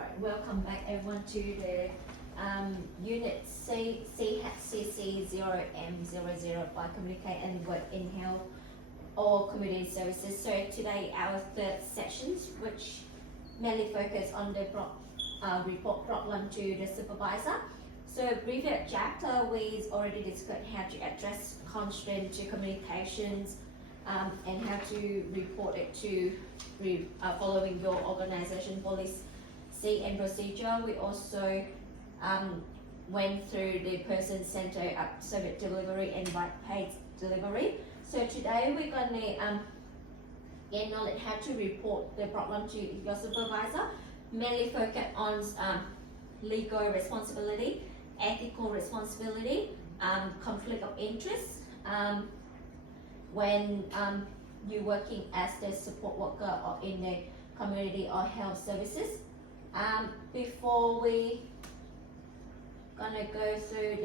Alright, welcome back everyone to the unit CHCC0M00 by Communicate and Work in Health or Community Services. So today our third sessions, which mainly focus on the report problem to the supervisor. So previous chapter we already discussed how to address constraint to communications and how to report it to following your organization policy and procedure. We also went through the person-centered service delivery and right-paid delivery. So today we're gonna get knowledge how to report the problem to your supervisor, mainly focus on legal responsibility, ethical responsibility, conflict of interest, when you're working as the support worker or in the community or health services. Before we gonna go through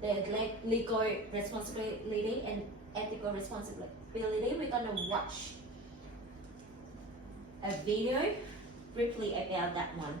the legal responsibility and ethical responsibility, we're gonna watch a video briefly about that one.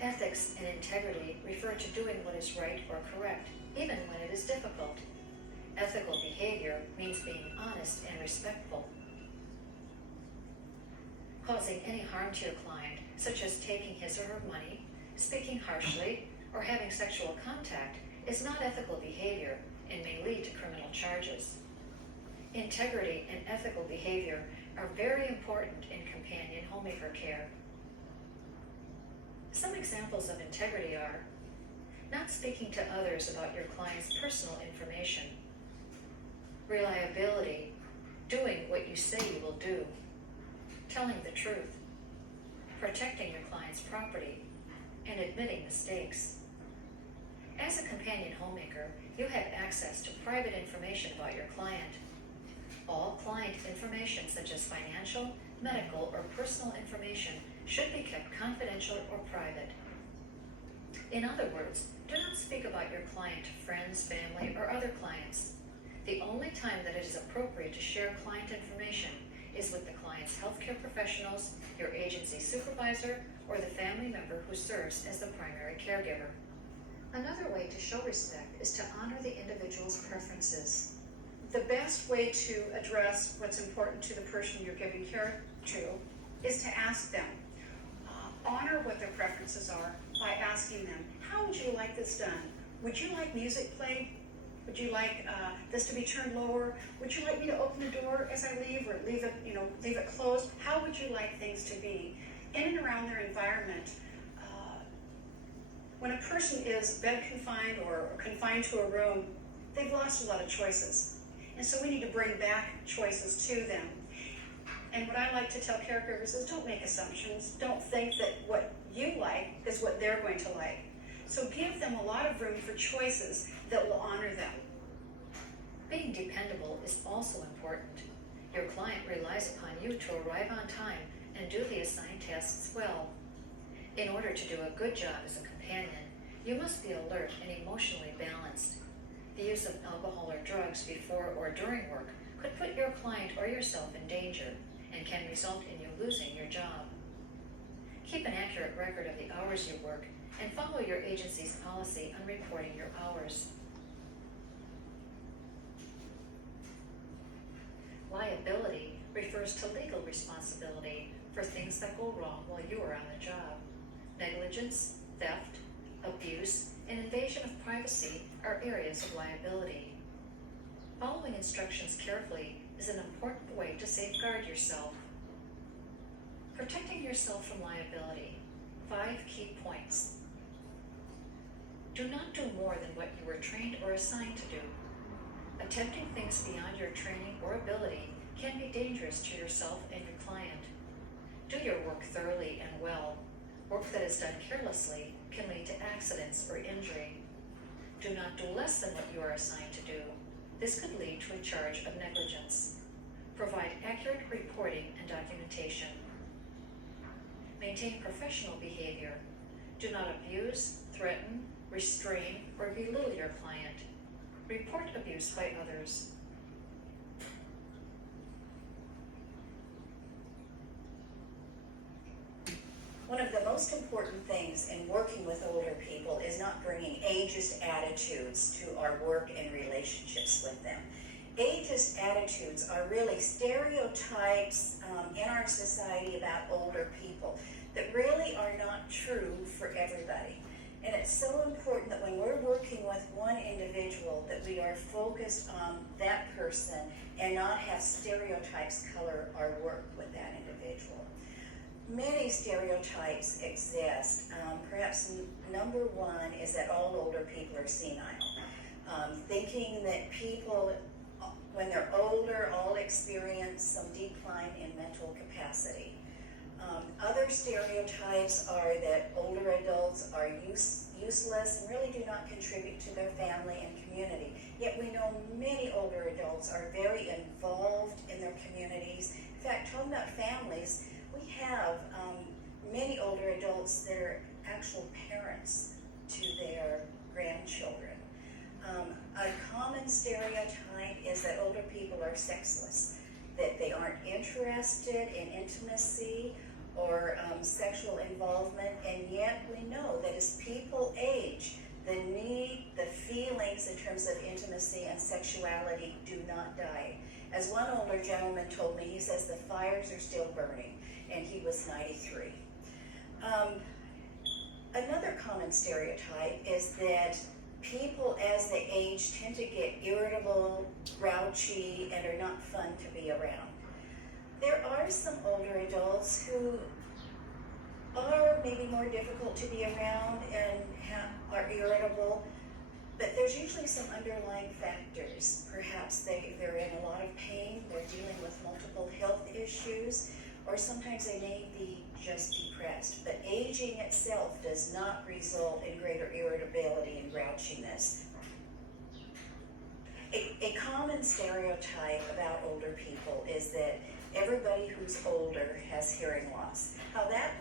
Ethics and integrity refer to doing what is right or correct, even when it is difficult. Ethical behavior means being honest and respectful. Causing any harm to your client, such as taking his or her money, speaking harshly, or having sexual contact, is not ethical behavior and may lead to criminal charges. Integrity and ethical behavior are very important in companion homemaker care. Some examples of integrity are not speaking to others about your client's personal information, reliability, doing what you say you will do, telling the truth, protecting your client's property, and admitting mistakes. As a companion homemaker, you have access to private information about your client. All client information, such as financial, medical, or personal information, should be kept confidential or private. In other words, do not speak about your client to friends, family, or other clients. The only time that it is appropriate to share client information is with the client's healthcare professionals, your agency supervisor, or the family member who serves as the primary caregiver. Another way to show respect is to honor the individual's preferences. The best way to address what's important to the person you're giving care to is to ask them. Honor what their preferences are by asking them, how would you like this done? Would you like music played? Would you like this to be turned lower? Would you like me to open the door as I leave or leave it closed? How would you like things to be? In and around their environment, when a person is bed confined or confined to a room, they've lost a lot of choices. And so we need to bring back choices to them. And what I like to tell caregivers is don't make assumptions. Don't think that what you like is what they're going to like. So give them a lot of room for choices that will honor them. Being dependable is also important. Your client relies upon you to arrive on time and do the assigned tasks well. In order to do a good job as a companion, you must be alert and emotionally balanced. The use of alcohol or drugs before or during work could put your client or yourself in danger and can result in you losing your job. Keep an accurate record of the hours you work and follow your agency's policy on reporting your hours. Liability refers to legal responsibility for things that go wrong while you are on the job. Negligence, theft, abuse, and invasion of privacy are areas of liability. Following instructions carefully is an important way to safeguard yourself. Protecting yourself from liability. 5 key points. Do not do more than what you were trained or assigned to do. Attempting things beyond your training or ability can be dangerous to yourself and your client. Do your work thoroughly and well. Work that is done carelessly can lead to accidents or injury. Do not do less than what you are assigned to do. This could lead to a charge of negligence. Provide accurate reporting and documentation. Maintain professional behavior. Do not abuse, threaten, restrain, or belittle your client. Report abuse by others. One of the most important things in working with older people is not bringing ageist attitudes to our work and relationships with them. Ageist attitudes are really stereotypes in our society about older people that really are not true for everybody. And it's so important that when we're working with one individual that we are focused on that person and not have stereotypes color our work with that individual. Many stereotypes exist. Perhaps number one is that all older people are senile. Thinking that people, when they're older, all experience some decline in mental capacity. Other stereotypes are that older adults are useless and really do not contribute to their family and community. Yet we know many older adults are very involved in their communities. In fact, talking about families, we have many older adults that are actual parents to their grandchildren. A common stereotype is that older people are sexless, that they aren't interested in intimacy or sexual involvement, and yet we know that as people age, the need, the feelings in terms of intimacy and sexuality do not die. As one older gentleman told me, he says the fires are still burning, and he was 93. Another common stereotype is that people as they age tend to get irritable, grouchy, and are not fun to be around. There are some older adults who are maybe more difficult to be around and are irritable, but there's usually some underlying factors. Perhaps they're in a lot of pain, they're dealing with multiple health issues, or sometimes they may be just depressed. But aging itself does not result in greater irritability and grouchiness. A common stereotype about older people is that everybody who's older has hearing loss. How that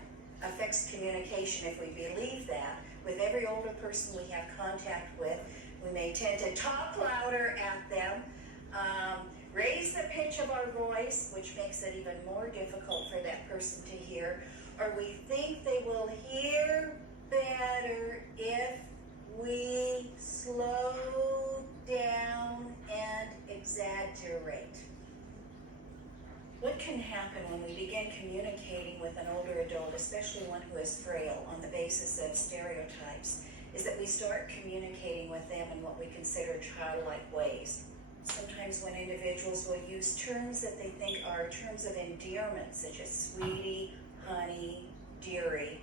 affects communication, if we believe that, with every older person we have contact with, we may tend to talk louder at them, raise the pitch of our voice, which makes it even more difficult for that person to hear, or we think they will hear better if we slow down and exaggerate. What can happen when we begin communicating with an older adult, especially one who is frail, on the basis of stereotypes, is that we start communicating with them in what we consider childlike ways. Sometimes when individuals will use terms that they think are terms of endearment, such as sweetie, honey, dearie,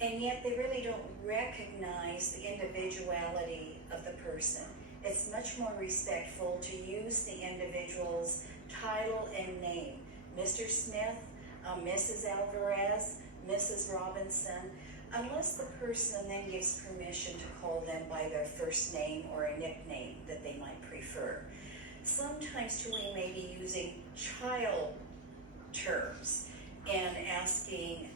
and yet they really don't recognize the individuality of the person. It's much more respectful to use the individual's title and name. Mr. Smith, Mrs. Alvarez, Mrs. Robinson, unless the person then gives permission to call them by their first name or a nickname that they might prefer. Sometimes too we may be using child terms and asking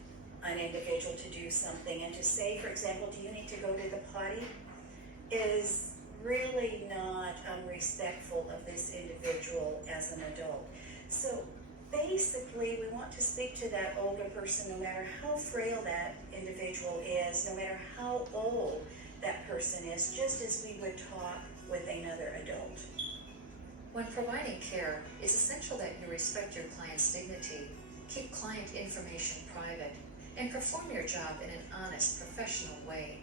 an individual to do something, and to say, for example, do you need to go to the potty, is really not respectful of this individual as an adult. So basically, we want to speak to that older person no matter how frail that individual is, no matter how old that person is, just as we would talk with another adult. When providing care, it's essential that you respect your client's dignity, keep client information private, and perform your job in an honest, professional way.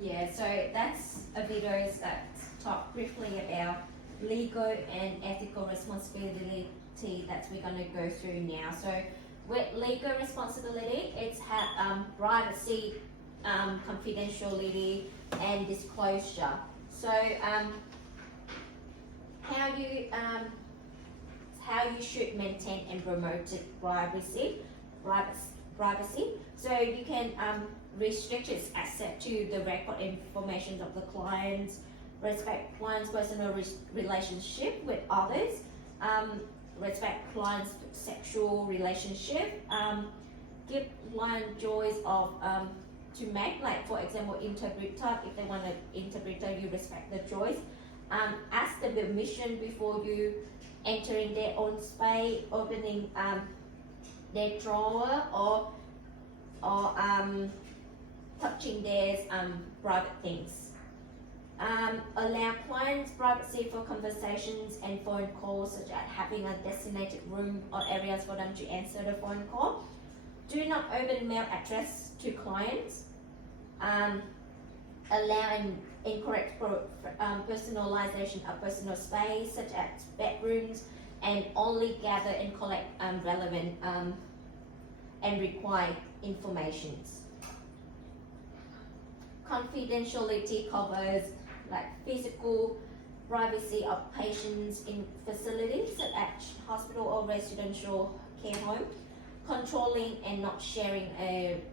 Yeah, so that's a video that talked briefly about legal and ethical responsibility that we're gonna go through now. So with legal responsibility, it's privacy, confidentiality, and disclosure. So how you should maintain and promote privacy. So you can restrict its access to the record information of the clients, respect clients' personal relationship with others, respect clients' sexual relationship, give client choice of to make, like for example, interpreter. If they want an interpreter, you respect the choice. Ask the permission before you entering their own space, opening their drawer, or touching their private things. Allow clients privacy for conversations and phone calls, such as having a designated room or areas for them to answer the phone call. Do not open mail address to clients. Allow and encourage personalization of personal space, such as bedrooms, and only gather and collect relevant and required informations. Confidentiality covers like physical privacy of patients in facilities such as hospital or residential care home, controlling and not sharing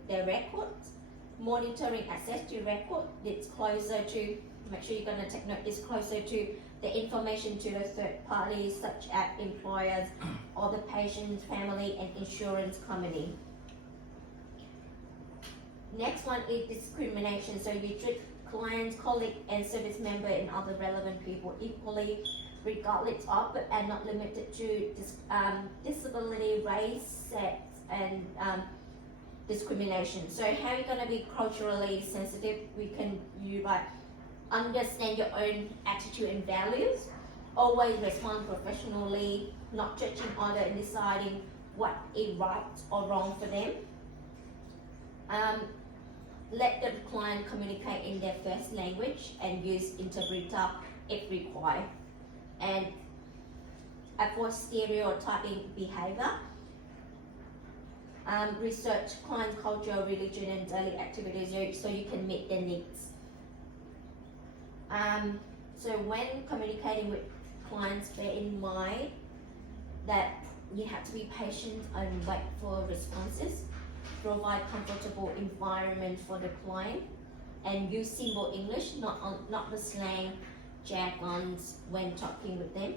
their records, monitoring access to record. It's closer to, make sure you're going to take note, it's closer to the information to the third parties such as employers or the patient's family and insurance company. Next one is discrimination. So you treat clients, colleagues, and service member and other relevant people equally, regardless of but are not limited to disability, race, sex, and discrimination. So how you're going to be culturally sensitive? You understand your own attitude and values. Always respond professionally, not judging others and deciding what is right or wrong for them. Let the client communicate in their first language and use interpreter if required. And avoid stereotyping behavior. Research client culture, religion, and daily activities so you can meet their needs. So when communicating with clients, bear in mind that you have to be patient and wait for responses. Provide comfortable environment for the client, and use simple English, not the slang jargons when talking with them.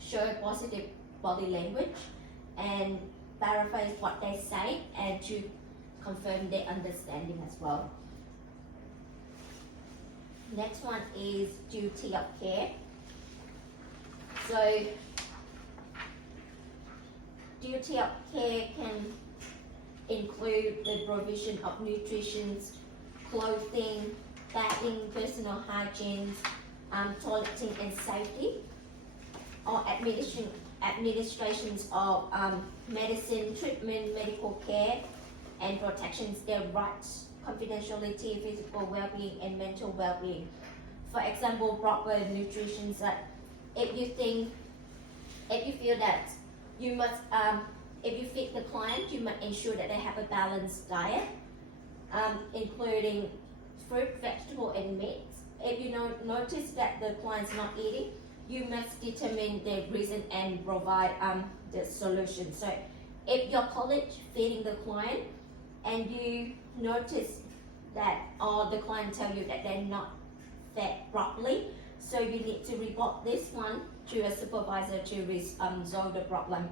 Show positive body language and paraphrase what they say, and to confirm their understanding as well. Next one is duty of care. So duty of care can include the provision of nutrition, clothing, bathing, personal hygiene, toileting and safety, or administrations of medicine, treatment, medical care, and protections their rights, confidentiality, physical well-being, and mental well-being. For example, proper nutrition. That if you feel that you must, if you feed the client, you must ensure that they have a balanced diet, including fruit, vegetable, and meat. If you notice that the client's not eating, you must determine the reason and provide the solution. So if your colleague feeding the client and you notice that, or the client tell you that they're not fed properly, so you need to report this one to a supervisor to resolve the problem.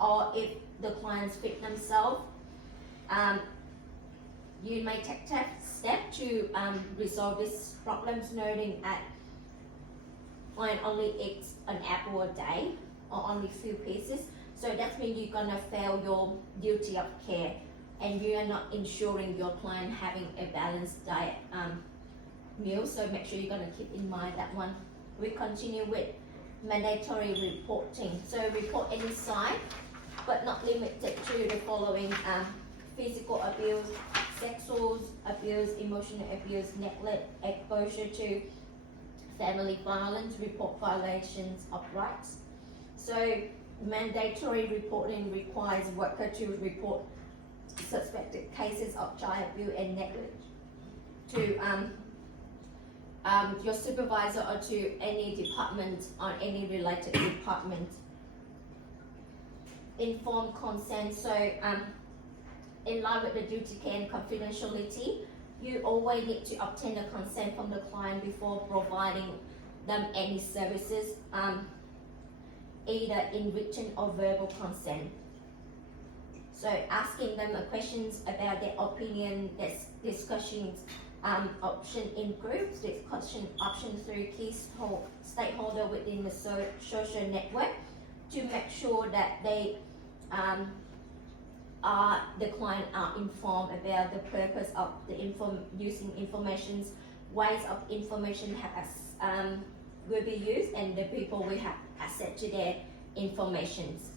Or if the clients feed themselves, you may take step to resolve these problems, noting that client only eats an apple a day or only few pieces. So that means you're gonna fail your duty of care, and you are not ensuring your client having a balanced diet meal. So make sure you're gonna keep in mind that one. We continue with mandatory reporting. So report any sign, but not limited to the following: physical abuse, sexual abuse, emotional abuse, neglect, exposure to family violence, report violations of rights. So mandatory reporting requires worker to report suspected cases of child abuse and neglect to your supervisor or to any department or any related department. Informed consent. So in line with the duty care and confidentiality, you always need to obtain the consent from the client before providing them any services, either in written or verbal consent. So asking them questions about their opinion, discussions, option in groups, discussion options through key stakeholder within the social network to make sure that they the client are informed about the purpose of the using informations, ways of information will be used, and the people will have access to their informations.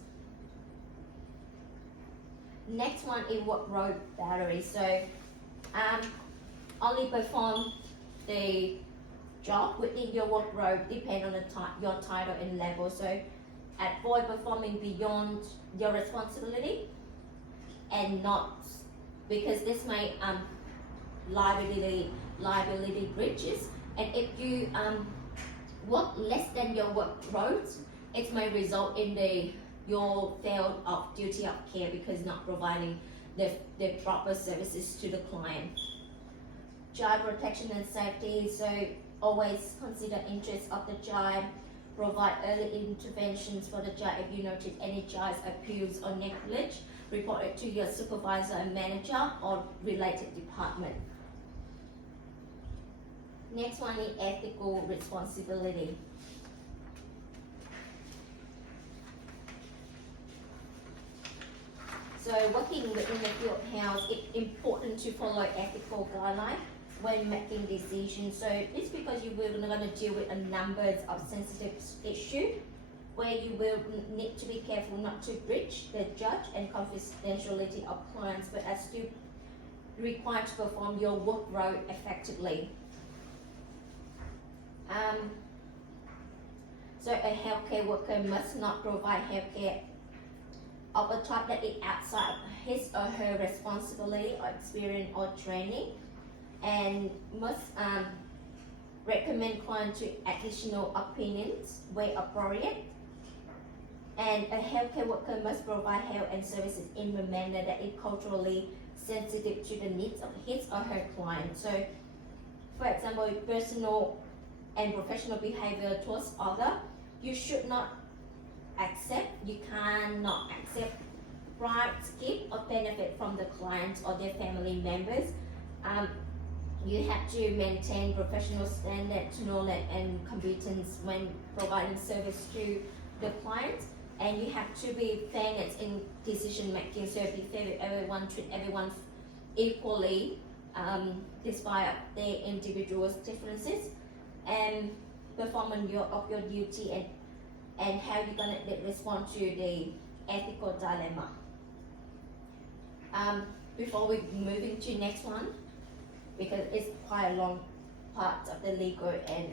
Next one is workload boundary. So only perform the job within your workload depend on your title and level. So avoid performing beyond your responsibility, and not because this may liability breaches. And if you work less than your workload, it may result in your failed of duty of care because not providing the proper services to the client. Child protection and safety. So always consider interests of the child. Provide early interventions for the child. If you notice any child abuse or neglect, report it to your supervisor and manager or related department. Next one is ethical responsibility. So working within the field of health, it's important to follow ethical guidelines when making decisions. So it's because you will going to deal with a number of sensitive issues where you will need to be careful not to breach the judge and confidentiality of clients, but are still required to perform your workload effectively. So a healthcare worker must not provide healthcare of a type that is outside his or her responsibility or experience or training, and must recommend client to additional opinions where appropriate. And a healthcare worker must provide health and services in a manner that is culturally sensitive to the needs of his or her client. So, for example, personal and professional behavior towards others, you should not you cannot accept bribes, gift or benefit from the clients or their family members. You have to maintain professional standards, knowledge and competence when providing service to the client, and you have to be fairness in decision making. So be fair with everyone, treat everyone equally, despite their individual differences, and performance of your duty and how you're gonna respond to the ethical dilemma. Before we move into next one, because it's quite a long part of the legal and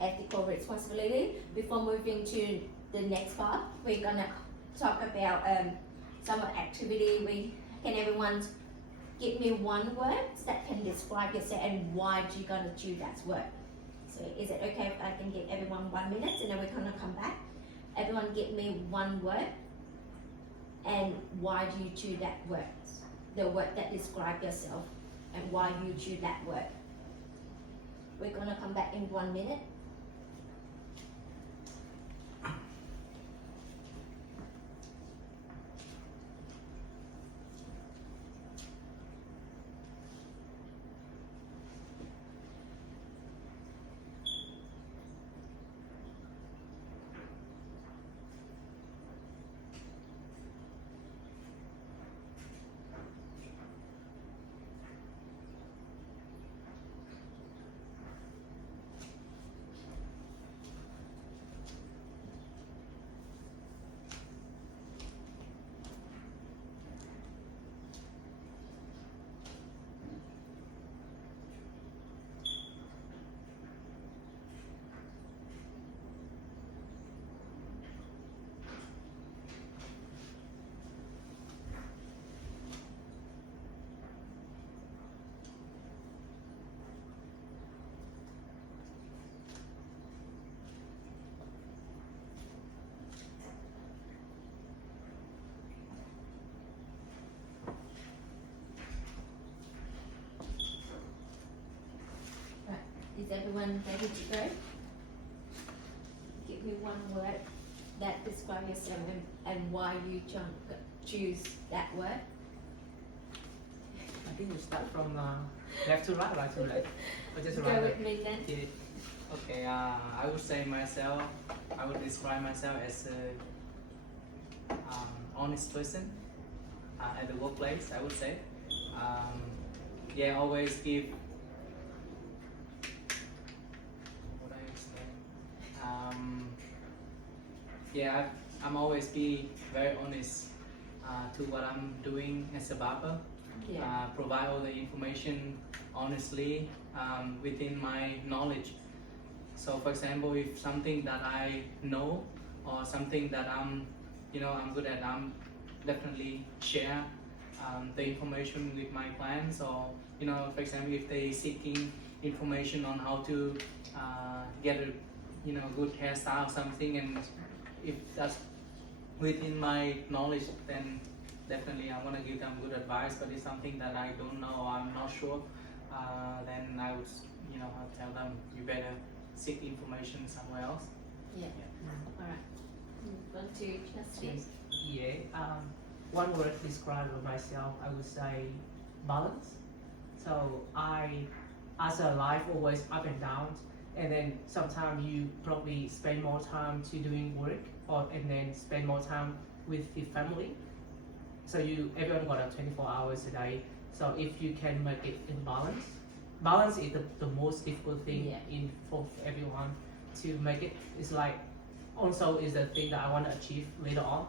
ethical responsibility. Before moving to the next part, we're gonna talk about some activity. Can everyone give me one word that can describe yourself and why do you gonna choose that word? So is it okay if I can give everyone 1 minute and then we're gonna come back? Everyone give me one word and why do you choose that word? The word that describes yourself and why you choose that word. We're gonna come back in 1 minute. everyone ready to go? Give me one word that describe yourself and why you choose that word. I think we start from left to right to left. Or just Go right. with me then. Okay. Okay. I would say myself. I would describe myself as a honest person at the workplace. I would say. Yeah, always give. What I would say. Yeah, I'm always be very honest to what I'm doing as a barber. Yeah. Provide all the information honestly within my knowledge. So, for example, if something that I know or something that I'm good at, I'm definitely share the information with my clients. Or for example, if they seeking information on how to get a good hairstyle or something, and if that's within my knowledge, then definitely I want to give them good advice. But it's something that I don't know or I'm not sure, then I would I'll tell them you better seek information somewhere else. Yeah. Alright. Move on to Justin. Yeah. One word to describe myself, I would say balance. So as a life always up and down, and then sometimes you probably spend more time to doing work, and then spend more time with the family. So everyone got a 24 hours a day. So if you can make it in balance is the most difficult thing for everyone to make it. It's like also is the thing that I want to achieve later on.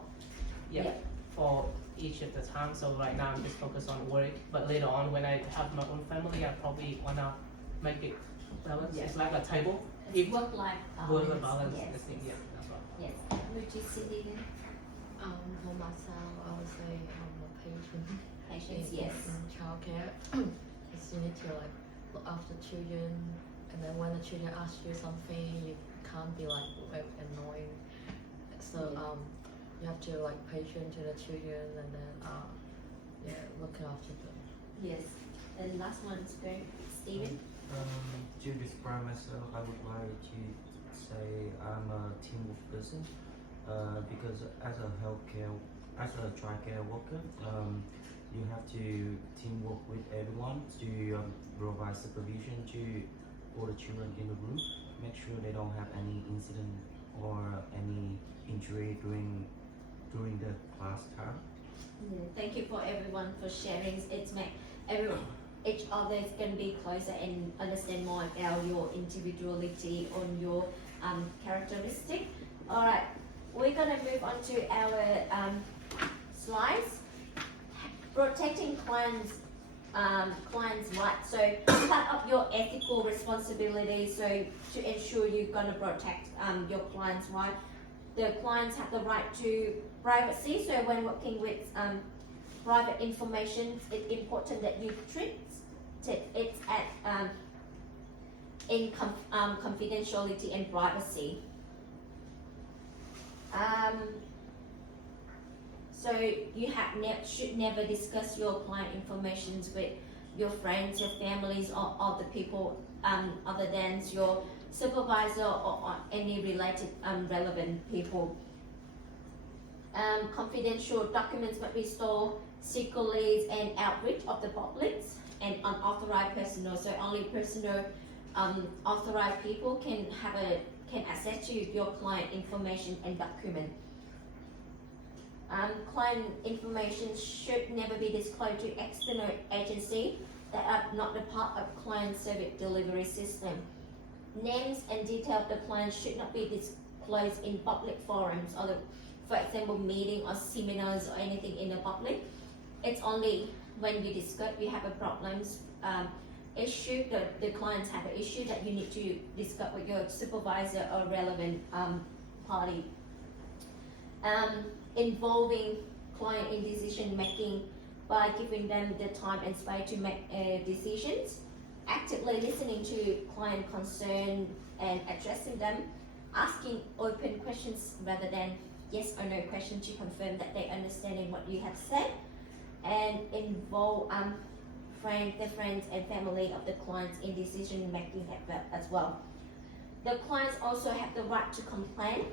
Yeah. For each of the time. So right now I'm just focused on work, but later on when I have my own family, I probably wanna make it balance. It's like a table. It's work-life balance. Work-life balance. Yes. The thing. Yeah, that's right. Yes. Would you see the For myself, I would say I'm a patient patience? in, Yes. in childcare. Because you need to like look after children, and then when the children ask you something, you can't be like very annoying. So you have to like patient to the children, and then look after them. Yes. And last one's going Stephen. To describe myself, I would like to say I'm a teamwork person. Because as a childcare worker, you have to teamwork with everyone to provide supervision to all the children in the group. Make sure they don't have any incident or any injury during the class time. Yeah, thank you for everyone for sharing. It's make each other is going to be closer and understand more about your individuality on your characteristic. All right, we're going to move on to our slides. Protecting clients' rights. So part of your ethical responsibility. So to ensure you're going to protect your clients' right. The clients have the right to privacy. So when working with private information, it's important that you treat it at in confidentiality and privacy. So you should never discuss your client information with your friends, your families, or other people other than your supervisor or any related relevant people. Confidential documents must be stored secretly and outreach of the public and unauthorized personnel. So only personal authorized people can access to your client information and document. Client information should never be disclosed to external agencies that are not the part of client service delivery system. Names and details of the client should not be disclosed in public forums, or for example, meeting or seminars or anything in the public. It's only when you discuss you have a problems issue, the clients have an issue that you need to discuss with your supervisor or relevant party. Involving client in decision making by giving them the time and space to make decisions, actively listening to client concern and addressing them, asking open questions rather than yes or no questions to confirm that they understand what you have said, and involve the friends and family of the clients in decision making as well. The clients also have the right to complain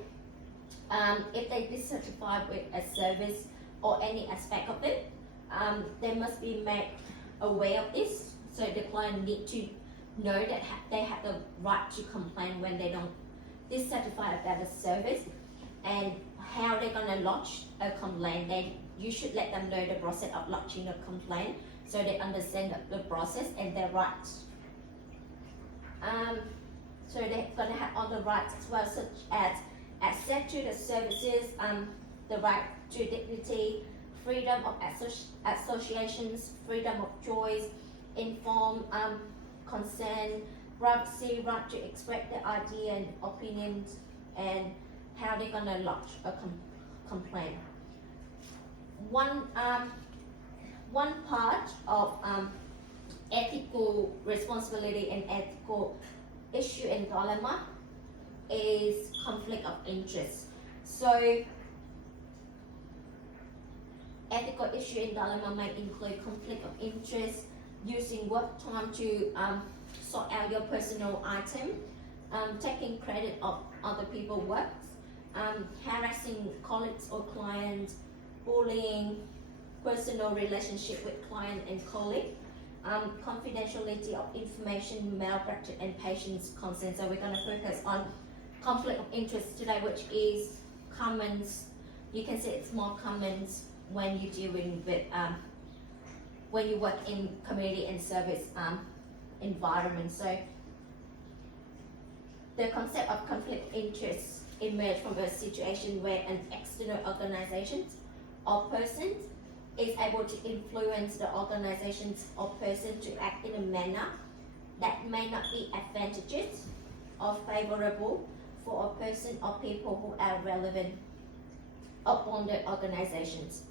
if they dissatisfied with a service or any aspect of it. They must be made aware of this, so the client need to know that they have the right to complain when they don't dissatisfied about the service, and how they're gonna lodge a complaint. You should let them know the process of lodging a complaint, so they understand the process and their rights. So they're gonna have all the rights as well, such as access to the services, the right to dignity, freedom of associations, freedom of choice, informed consent, privacy, right to express their idea and opinions, and how they're gonna lodge a complaint. One part of ethical responsibility and ethical issue and dilemma is conflict of interest. So ethical issue and dilemma may include conflict of interest, using work time to sort out your personal item, taking credit of other people's works, harassing colleagues or clients, bullying, personal relationship with client and colleague, confidentiality of information, malpractice, and patient's consent. So we're going to focus on conflict of interest today, which is common. You can say it's more common when you're dealing with when you work in community and service environment. So the concept of conflict of interest emerged from a situation where an external organization or person is able to influence the organizations or person to act in a manner that may not be advantageous or favorable for a person or people who are relevant upon the organizations.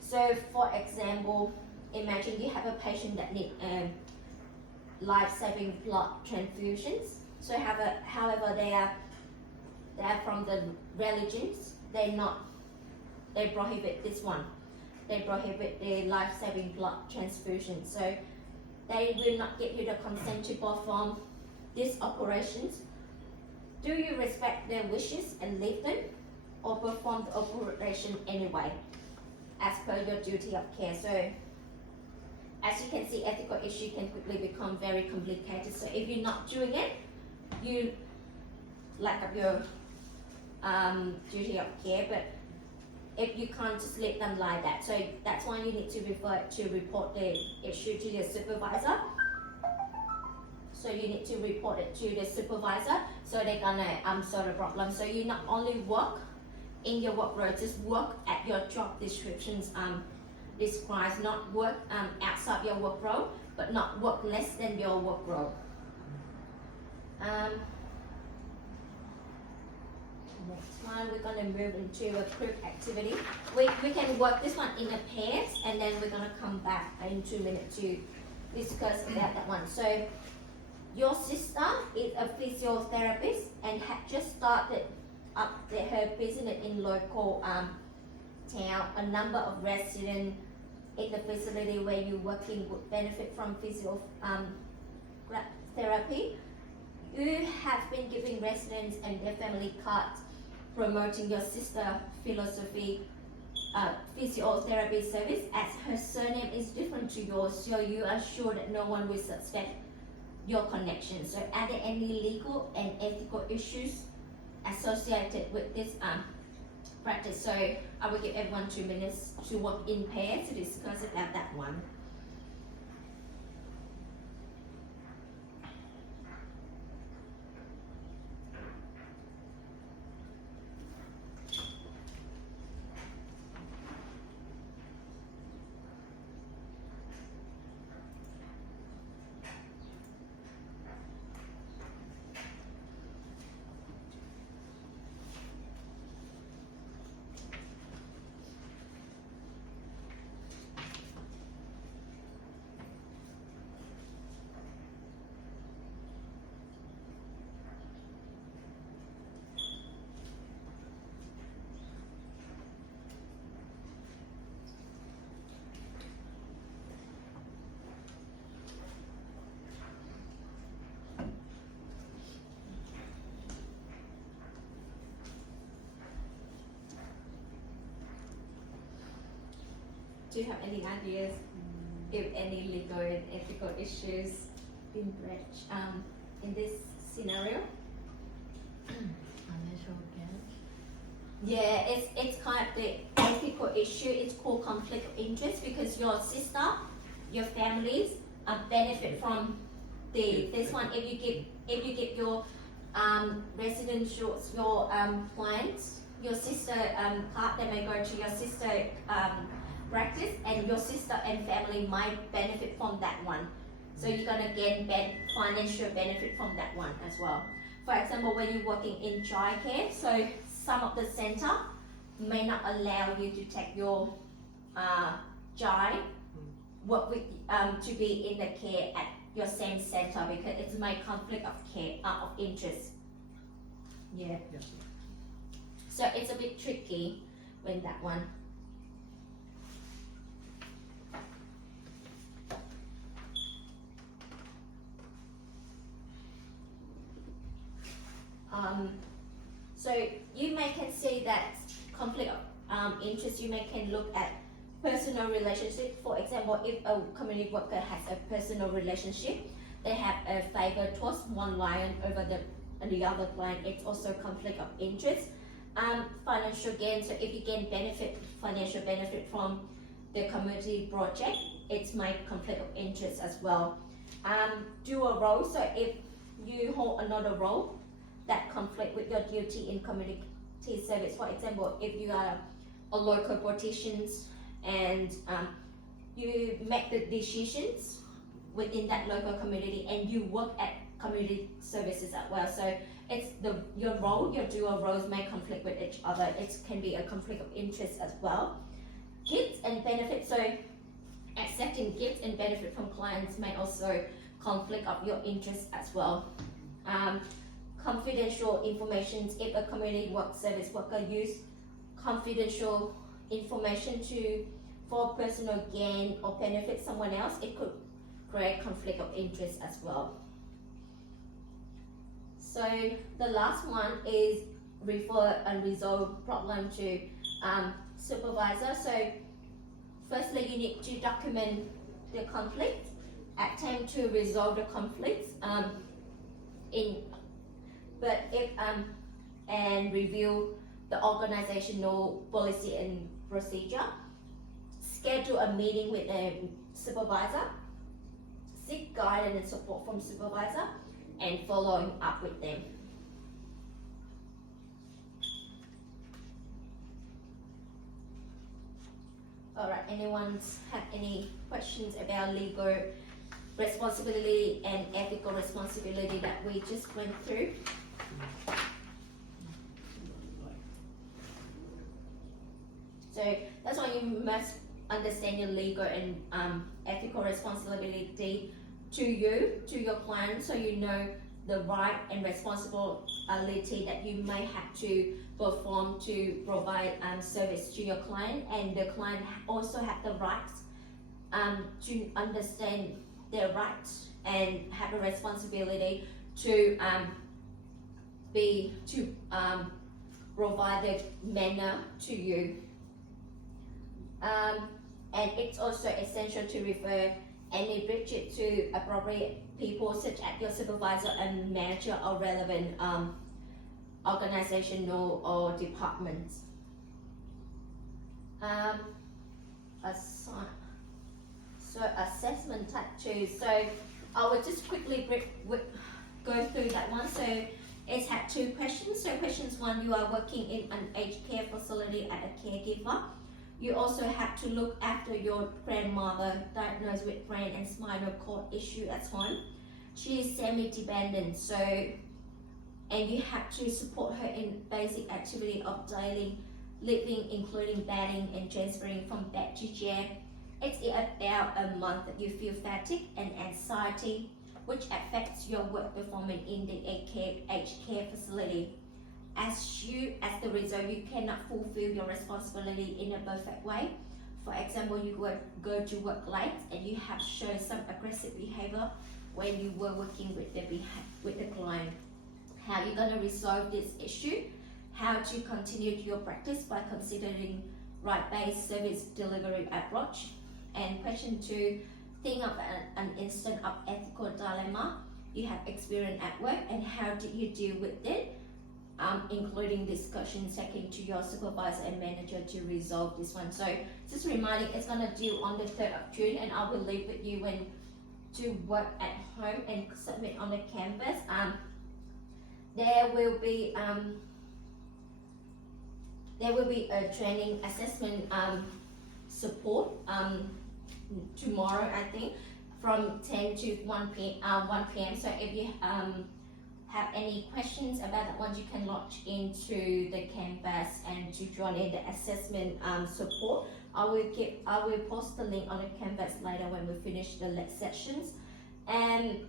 So for example, imagine you have a patient that needs life-saving blood transfusions. So however they are from the religions, they prohibit this one. They prohibit the life-saving blood transfusion. So they will not give you the consent to perform these operations. Do you respect their wishes and leave them, or perform the operation anyway, as per your duty of care? So as you can see, ethical issue can quickly become very complicated. So if you're not doing it, you lack of your duty of care. But if you can't just let them like that, so that's why you need to report the issue to your supervisor. So you need to report it to the supervisor, so they're gonna solve the problem. So you not only work in your work role, just work at your job descriptions describes, not work outside your work role, but not work less than your work role. Next one, we're gonna move into a group activity. We can work this one in a pairs, and then we're gonna come back in 2 minutes to discuss about that one. So your sister is a physiotherapist and had just started up her business in local town. A number of residents in the facility where you're working would benefit from physiotherapy. You have been giving residents and their family cards promoting your sister philosophy physiotherapy service, as her surname is different to yours, so you are sure that no one will suspect your connection. So are there any legal and ethical issues associated with this practice? So I will give everyone 2 minutes to work in pairs to discuss about that one. do you have any ideas if any legal and ethical issues been breached in this scenario? Financial gain. Yeah, it's kind of the ethical issue. It's called conflict of interest because your sister, your families benefit from this one. If you give your residential your clients your sister card, they may go to your sister practice, and your sister and family might benefit from that one. So you're gonna get financial benefit from that one as well. For example, when you're working in childcare, so some of the center may not allow you to take your child work with to be in the care at your same center because it's my conflict of care of interest. Yeah. So it's a bit tricky when that one. So you may can see that conflict of interest. You may can look at personal relationship. For example, if a community worker has a personal relationship, they have a favor towards one client over the other client. It's also conflict of interest. Financial gain. So if you gain financial benefit from the community project, it's my conflict of interest as well. Dual role. So if you hold another role that conflict with your duty in community service. For example, if you are a local politicians and you make the decisions within that local community and you work at community services as well. So it's your dual roles may conflict with each other. It can be a conflict of interest as well. Gifts and benefits. So accepting gifts and benefit from clients may also conflict of your interest as well. Confidential information. If a community service worker use confidential information for personal gain or benefit someone else, it could create conflict of interest as well. So the last one is refer unresolved problem to supervisor. So firstly, you need to document the conflict, attempt to resolve the conflicts and review the organizational policy and procedure. Schedule a meeting with a supervisor, seek guidance and support from supervisor, and following up with them. Alright, anyone have any questions about legal responsibility and ethical responsibility that we just went through? So that's why you must understand your legal and ethical responsibility to your client, so you know the right and responsibility that you may have to perform to provide service to your client, and the client also have the rights to understand their rights and have a responsibility to provide the manner to you. And it's also essential to refer any breach to appropriate people such as your supervisor and manager or relevant organizational or departments. So assessment type 2. So I will just quickly go through that one. So it's had 2 questions. So questions 1, you are working in an aged care facility as a caregiver. You also have to look after your grandmother diagnosed with brain and spinal cord issue at home. She is semi-dependent, and you have to support her in basic activity of daily living, including bathing and transferring from bed to chair. It's about a month that you feel fatigue and anxiety, which affects your work performance in the aged care facility. As the result, you cannot fulfill your responsibility in a perfect way. For example, you go to work late and you have shown some aggressive behavior when you were working with the client. How are you going to resolve this issue? How to continue your practice by considering right-based service delivery approach. And question 2, think of an instance of ethical dilemma you have experienced at work and how did you deal with it, including discussion taken to your supervisor and manager to resolve this one. So just reminding, it's gonna due on the 3rd of June, and I will leave with you when to work at home and submit on the canvas. There will be a training assessment support tomorrow, I think, from 10 to 1 p.m. So if you have any questions about that one, you can log into the canvas and to join in the assessment support. I will post the link on the canvas later when we finish the sessions, and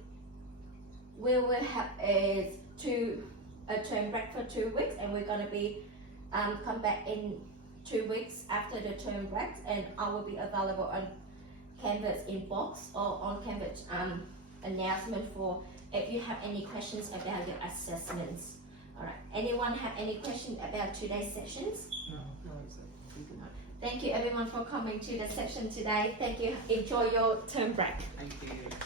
we will have a term break for 2 weeks, and we're gonna be come back in 2 weeks after the term break, and I will be available on Canvas inbox or on Canvas announcement for if you have any questions about your assessments. Alright, anyone have any questions about today's sessions? No, it's a good night. Thank you everyone for coming to the session today. Thank you. Enjoy your term break. Thank you.